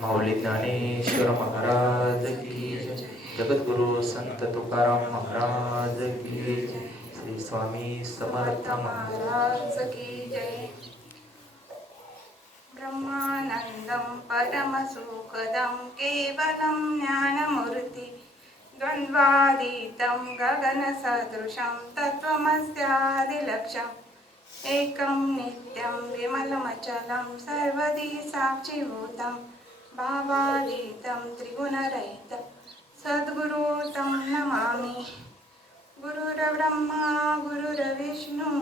माऊली ज्ञानेश्वर महाराज की जगद्गुरु संत तुकाराम महाराज की श्री स्वामी समर्थ महाराज की जय। ब्रह्मानन्दं परमसुखदं केवलं ज्ञानमूर्ति। द्वन्द्वातीतं गगनसदृशं तत्त्वमस्यादिलक्ष्यम्। एकं नित्यं विमलमचलं सर्वदी साक्षिभूतं भावातीतं त्रिगुणरहितं। सद्गुरु तं नमामि। गुरुर्ब्रह्मा गुरुर्विष्णू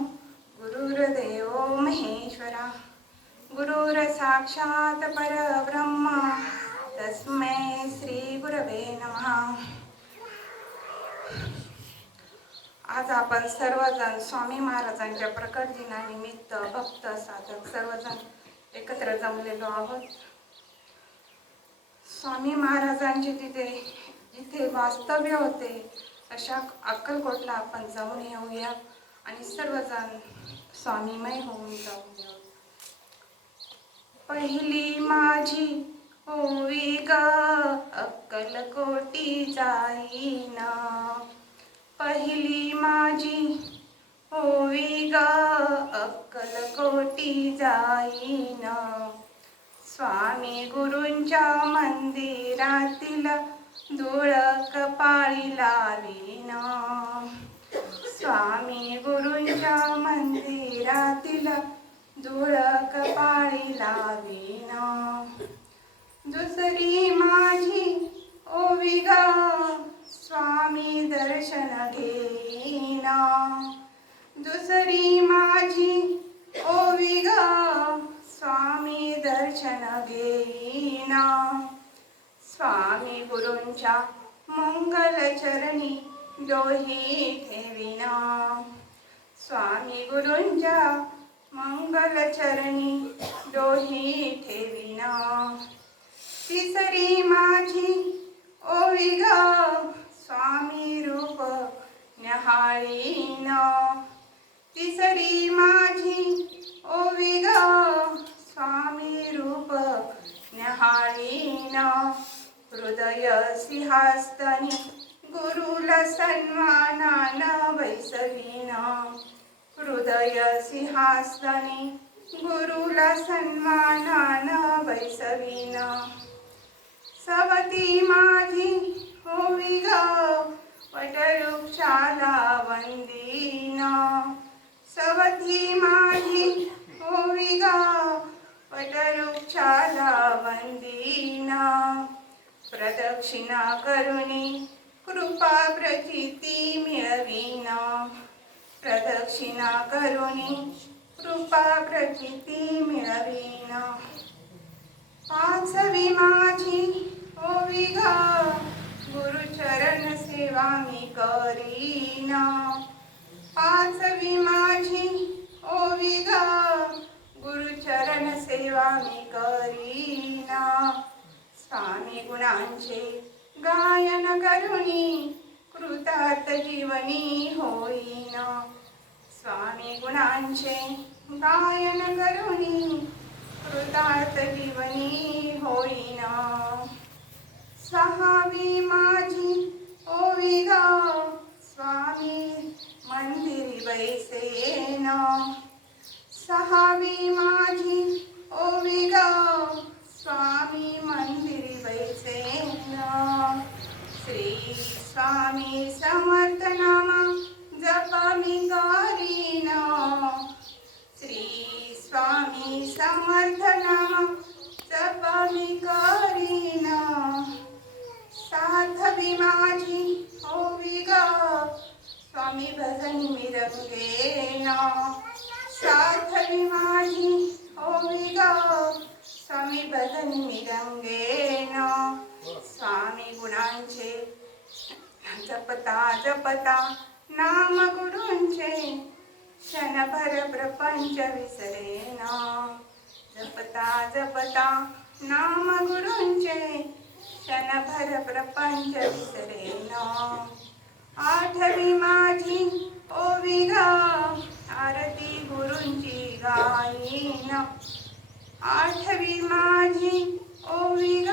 गुरुर्देवो महेश्वरा। गुरुर्साक्षात् परब्रह्मा तस्मै श्रीगुरवे नमः। आज आपण सर्वजण स्वामी महाराजांच्या प्रकट दिनानिमित्त भक्त साधक सर्वजण एकत्र जमलेलो आहोत. स्वामी महाराजांचे तिथे जिथे वास्तव्य होते अशा अक्कलकोटला आपण जाऊन येऊया आणि सर्वजण स्वामीमय होऊन जाऊया. पहिली माझी होवी ग अक्कलकोटी जाईना. पहिली माझी होवी ग अक्कलकोटी जाईना. स्वामी गुरूंच्या मंदिरातील धूळ कपाळी लावीन. स्वामी गुरूंच्या मंदिरातील धूळ कपाळी लावीन. दुसरी माझी ओवी ग स्वामी दर्शन घेईन. दुसरी माझी ओवी ग स्वामी दर्शन घेईन. स्वामी गुरूंच्या मंगल चरणी दोही ठेविना. स्वामी गुरूंच्या मंगल चरणी दोही ठेविना. तिसरी माझी ओवी ग स्वामी रूप न्याहाळीना. तिसरी माझी ओवी ग स्वामी रूप न्याहाळीन हृदय सिंहास्तनी गुरुला सन्मानान वैसविना. हृदय सिंहास्तनी गुरुला सन्मानान वैसविना. सवती माझी होवी ग वटवृक्षाला वंदीन. सवती माझी होवी ग वटवृक्षाला वंदीन. प्रदक्षिणा करुणी कृपा प्रचिती मिळवीन. प्रदक्षिणा करुणी कृपा प्रचिती मिळवीन. पाचवी माझी ओवी ग गुरुचरण सेवा मी करीन. पाचवी माझी ओवी ग गुरुचरण सेवा मी करीना. स्वामी गुणांचे गायन करुणी कृतात जीवनी होईन. स्वामी गुणांचे गायन करुणी कृतार्थ जीवनी होईन. सहावी माझी ओवी स्वामी मंदिरी बैसेन. सहावी माझी ओवी स्वामी मंदिरी बैसेन श्री स्वामी समर्थ नामा जप मी करीन श्री स्वामी समर्थ नाम जप मी करीन साधवी माझी हो ओवी ग स्वामी भजनी मी रंगे साधवी माझी ओवी ग स्वामी भजनी मी रंगेन स्वामी गुणांचे जपता जपता नाम गुरूंचे. क्षणभर प्रपंच विसरेना. जपता जपता नाम गुरूंचे. क्षणभर प्रपंच विसरेना. आठवी माझी ओवी ग आरती गुरुंची गाईन आठवी माझी ओवी ग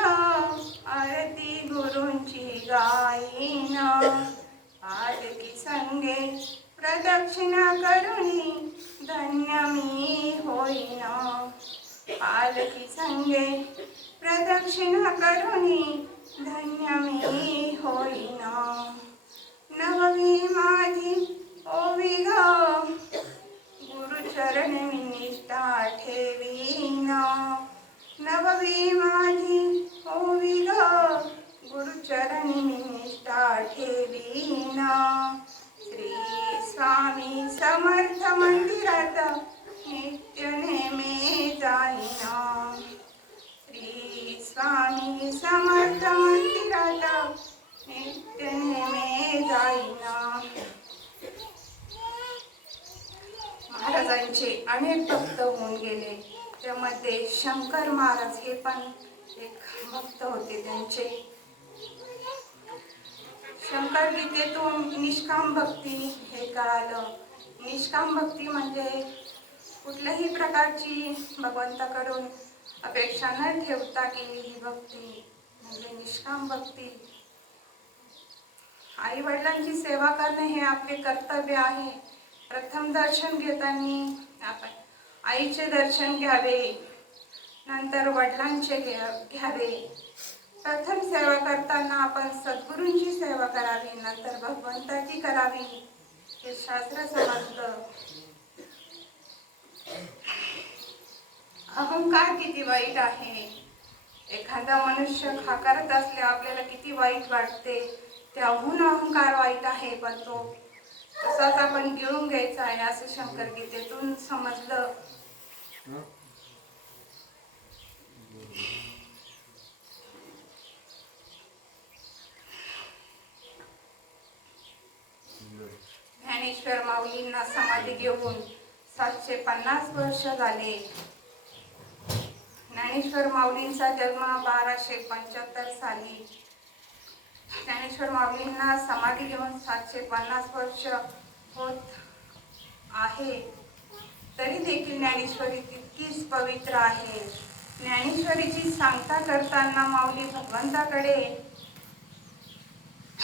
आरती गुरुंची गायीना आरती संगे प्रदक्षिणा करुणी धन्य मी होईना. आरती संगे प्रदक्षिणा करुणी धन्य समर्थ मंदिरात नित्य नेमे जाईना. श्री स्वामी समर्थ मंदिरात नित्य नेमे जाईना. महाराजांचे अनेक भक्त होऊन गेले. त्यामध्ये शंकर महाराज हे पण एक भक्त होते त्यांचे. शंकर गीतेतून निष्काम भक्ती हे कळालं. निष्काम भक्ती म्हणजे कुठल्याही प्रकारची भगवंताकडून अपेक्षा न ठेवता केलेली भक्ती म्हणजे निष्काम भक्ती. आई वडिलांची सेवा करणे हे आपले कर्तव्य आहे. प्रथम दर्शन घेताना आपण आईचे दर्शन घ्यावे नंतर वडिलांचे घ्या- घ्यावे. प्रथम सेवा करताना आपण सद्गुरूंची सेवा करावी नंतर भगवंताची करावी. हे शास्त्र समजलं अहंकार किती वाईट आहे? एखादा मनुष्य खाकारत असले आपल्याला किती वाईट वाटते? त्याहून अहंकार वाईट आहे पण तो तसाच आपण गिळून घ्यायचा आहे असं शंकर गीतेतून समजलं ज्ञानेश्वर माऊलींना समाधी घेऊन सातशे पन्नास वर्ष झाले. ज्ञानेश्वर माऊलींचा जन्म बाराशे पंच्याहत्तर साली. ज्ञानेश्वर माऊलींना समाधी घेऊन सातशे पन्नास वर्ष होत आहे. तरी देखील ज्ञानेश्वरी तितकीच पवित्र आहे. ज्ञानेश्वरीची सांगता करताना माऊली भगवंताकडे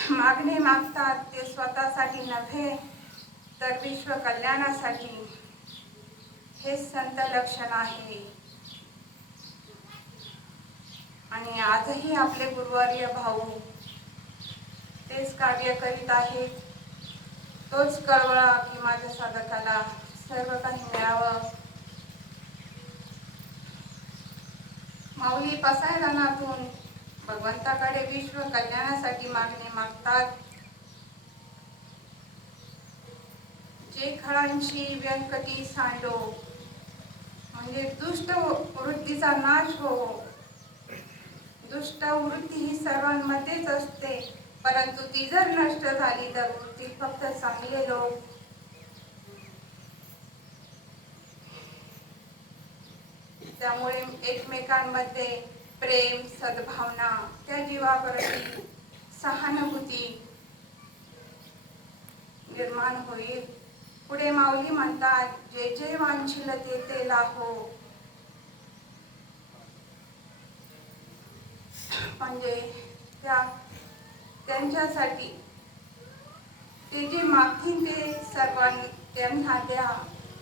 मागणे मागतात. ते स्वतःसाठी नव्हे तर विश्व कल्याणासाठी हे संत लक्षण आहे. आणि आजही आपले गुरुवर्य भाऊ तेच कार्य करीत आहेत. तोच कळवळा की माझ्या साधकाला सर्व काही मिळावं. माऊली पसायदानातून भगवंताकडे विश्व कल्याणासाठी मागणे मागतात. जे खळांची व्यंकटी सांडो. म्हणजे दुष्ट वृत्तीचा नाश हो, हो दुष्ट वृत्ती ही सर्वांमध्येच असते. परंतु ती जर नष्ट झाली तर वृत्ती फक्त चांगले लोक. त्यामुळे एकमेकांमध्ये प्रेम सद्भावना त्या जीवाप्रती सहानुभूती निर्माण होईल. पुढे माऊली म्हणतात जे जे वांछिल ते ते लाहो. म्हणजे त्या त्यांच्यासाठी ते जे मागतील ते सर्वांनी त्यांना द्या.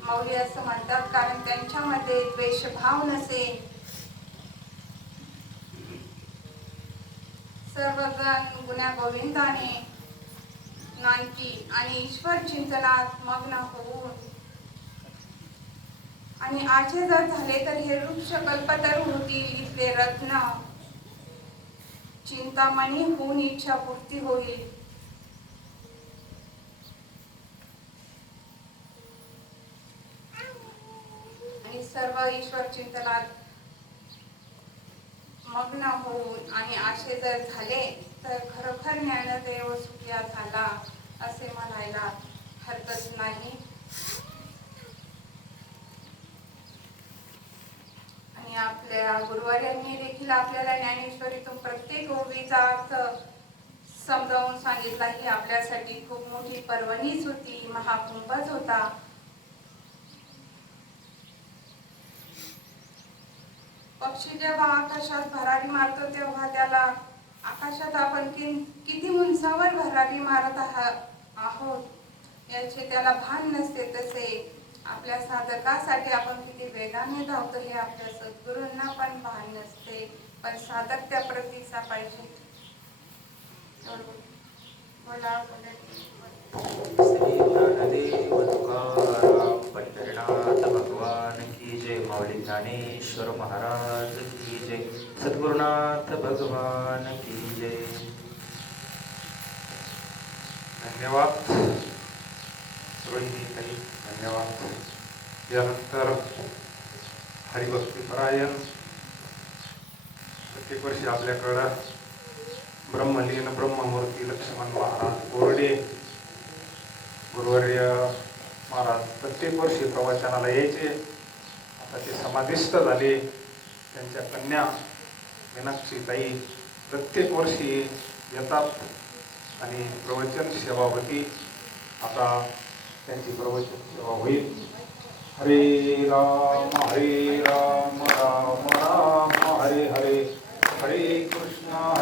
माऊली असं म्हणतात कारण त्यांच्यामध्ये द्वेषभाव नसेल सर्वजण गुण्या गोविंदाने नांदी आणि ईश्वर चिंतनात मग्न होऊन. आणि आचे जर झाले तर हे वृक्ष कल्पतरू होतील इथले रत्न. चिंतामणी होऊन इच्छा पूर्ती होईल. आणि सर्व ईश्वर चिंतनात मग्न होऊन आणि आशे जर झाले तर खरोखर ज्ञानदेव सुखिया झाला असे म्हणायला हरकत नाही. आणि आपल्या गुरुवार्यांनी देखील आपल्याला ज्ञानेश्वरीतून प्रत्येक ओवीचा अर्थ समजावून सांगितला ही आपल्यासाठी खूप मोठी पर्वणीच होती महाकुंभच होता. पक्षी जेव्हा आकाशात भरारी मारतो तेव्हा त्याला आकाशात आपण कि- किती उंचावर भरारी मारत आहोत याचे त्याला भान नसते. तसे आपल्या साधकासाठी आपण किती वेगाने धावतो हे आपल्या सद्गुरूंना पण भान नसते. पण साधक त्या प्रतीचा पाहिजे बोला बोला. श्री भगवान माऊली ज्ञानेश्वर महाराज की जय. सद्गुरुनाथ भगवान की जय. धन्यवाद. रोहिणी ताई धन्यवाद. यानंतर हरिभक्तीपरायण प्रत्येक वर्षी आपल्याकडं ब्रह्मलीन ब्रह्ममूर्ती लक्ष्मण महाराज बोर्डे गुरुवर्य महाराज. प्रत्येक वर्षी प्रवचनाला यायचे. ते समाधिष्ट झाले. त्यांच्या कन्या मीनाक्षीताई प्रत्येक वर्षी येतात आणि प्रवचन सेवा होती. आता त्यांची प्रवचन सेवा होईल. हरे राम हरे राम राम राम हरे हरे. हरे कृष्ण